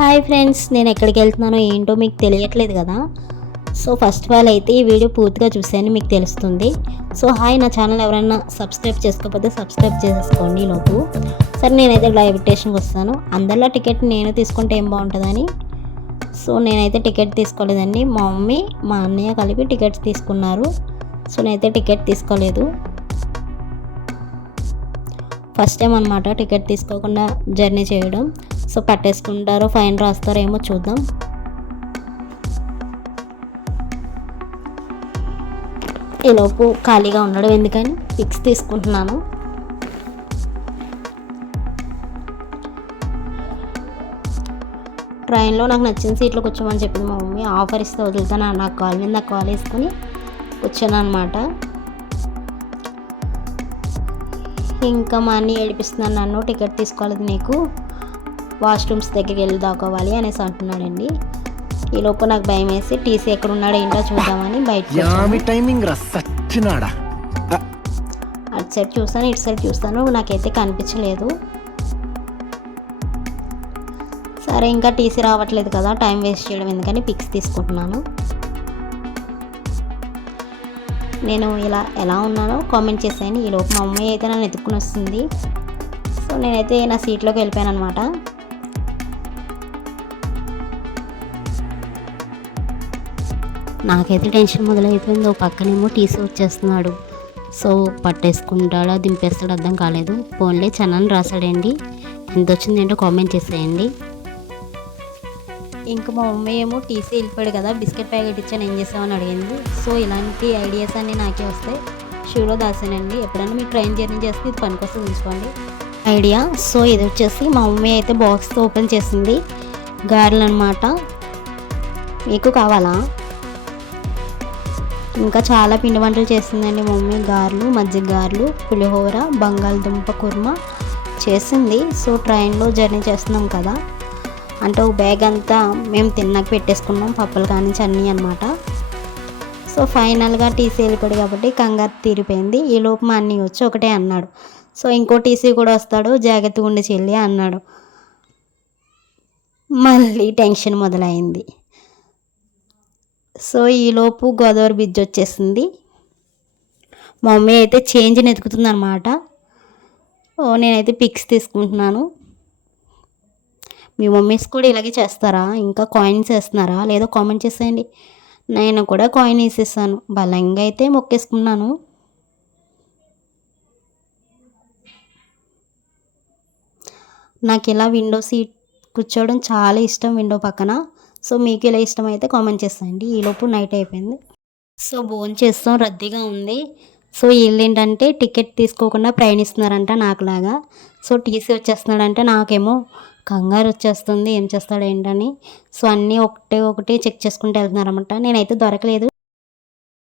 Hi friends, నేను ఎక్కడికి వెళ్తున్నానో ఏంటో మీకు తెలియట్లేదు కదా. సో ఫస్ట్ ఆఫ్ ఆల్ అయితే ఈ వీడియో పూర్తిగా చూసాను మీకు తెలుస్తుంది. సో హాయ్, నా ఛానల్ ఎవరైనా సబ్స్క్రైబ్ చేసుకోకపోతే సబ్స్క్రైబ్ చేసుకోండి లోపు. సరే, నేనైతే లైవ్ ఇన్విటేషన్కి వస్తాను. అందరిలో టికెట్ నేను తీసుకుంటే ఏం బాగుంటుందని. సో నేనైతే టికెట్ తీసుకోలేదండి, మా మమ్మీ మా అన్నయ్య కలిపి టికెట్స్ తీసుకున్నారు. సో నేనైతే టికెట్ తీసుకోలేదు. ఫస్ట్ టైం అనమాట టికెట్ తీసుకోకుండా జర్నీ చేయడం. సో పట్టేసుకుంటారో ఫైన్ రాస్తారో ఏమో చూద్దాం. ఈలోపు ఖాళీగా ఉండడం ఎందుకని పిక్స్ తీసుకుంటున్నాను. ట్రైన్లో నాకు నచ్చిన సీట్లో కూర్చోమని చెప్పింది మా మమ్మీ. ఆఫర్ ఇస్తే వదులుతాను, నాకు కాల్ మీద నాకు కాల్ వేసుకొని కూర్చోను అనమాట. ఇంకా మా అన్నీ ఏడిపిస్తున్నాను, నన్ను టికెట్ తీసుకోలేదు, నీకు వాష్రూమ్స్ దగ్గరికి వెళ్ళి దాకోవాలి అనేసి అంటున్నాడండి. ఈలోపు నాకు భయం వేసి టీసీ ఎక్కడ ఉన్నాడో ఏంటో చూద్దామని బయటకు అటు సైడ్ చూస్తాను, ఇటు సైడ్ చూస్తాను, నాకైతే కనిపించలేదు. సరే, ఇంకా టీసీ రావట్లేదు కదా, టైం వేస్ట్ చేయడం ఎందుకని పిక్స్ తీసుకుంటున్నాను. నేను ఎలా ఉన్నానో కామెంట్ చేసాను. ఈలోపు మా మమ్మీ అయితే నన్ను ఎత్తుక్కుని వస్తుంది. సో నేనైతే నా సీట్లోకి వెళ్ళిపోయాను అనమాట. నాకైతే టెన్షన్ మొదలైపోయింది. ఓ పక్కనేమో టీసీ వచ్చేస్తున్నాడు. సో పట్టేసుకుంటాడా దింపేస్తాడు అర్థం కాలేదు. ఫోన్లే ఛానల్ రాశాడండి. ఎంత వచ్చింది ఏంటో కామెంట్ చేసేయండి. ఇంకా మా మమ్మీ ఏమో టీసీ వెళ్ళిపోయాడు కదా, బిస్కెట్ ప్యాకెట్ ఇచ్చాను ఏం చేసామని అడిగింది. సో ఇలాంటి ఐడియాస్ అన్నీ నాకే వస్తాయి, షూలో దాసానండి. ఎప్పుడైనా మీరు ట్రైన్ జర్నీ చేస్తే ఇది పనికొస్తే ఉంచుకోండి ఐడియా. సో ఇది వచ్చేసి మా మమ్మీ అయితే బాక్స్తో ఓపెన్ చేసింది, గారెలు అనమాట. మీకు కావాలా? ఇంకా చాలా పిండి వంటలు చేసిందండి మమ్మీ. గారెలు, మజ్జిగ గారెలు, పులిహోర, బంగాళదుంప కుర్మా చేసింది. సో ట్రైన్లో జర్నీ చేస్తున్నాం కదా, అంటే ఒక బ్యాగ్ అంతా మేము తిన్నాక పెట్టేసుకున్నాం, పప్పులు కానించి అన్నీ అనమాట. సో ఫైనల్గా టీసీ వెళ్ళిపోయాడు కాబట్టి కంగారు తీరిపోయింది. ఈ లోపు మా అన్నీ వచ్చి ఒకటే అన్నాడు, సో ఇంకో టీసీ కూడా వస్తాడు, జాగ్రత్తగా ఉండి చెల్లి అన్నాడు. మళ్ళీ టెన్షన్ మొదలైంది. సో ఈలోపు గోదావరి బ్రిడ్జ్ వచ్చేసింది. మా మమ్మీ అయితే చేంజ్ని ఎతుకుతుంది అనమాట. నేనైతే పిక్స్ తీసుకుంటున్నాను. మీ మమ్మీస్ కూడా ఇలాగే చేస్తారా? ఇంకా కాయిన్స్ వేస్తున్నారా లేదో కామెంట్ చేసేయండి. నేను కూడా కాయిన్ వేసేసాను, బలంగా అయితే మొక్కేసుకున్నాను. నాకు ఇలా విండో సీట్ కూర్చోవడం చాలా ఇష్టం, విండో పక్కన. సో మీకు ఇలా ఇష్టం అయితే కామెంట్ చేసేయండి. ఈలోపు నైట్ అయిపోయింది. సో భోంచేస్తాం, రద్దీగా ఉంది. సో వీళ్ళు ఏంటంటే టికెట్ తీసుకోకుండా ప్రయాణిస్తున్నారంట నాకులాగా. సో టీసీ వచ్చేస్తున్నాడంటే నాకేమో కంగారు వచ్చేస్తుంది, ఏం చేస్తాడు ఏంటని. సో అన్నీ ఒకటే చెక్ చేసుకుంటూ వెళ్తున్నారన్నమాట. నేనైతే దొరకలేదు.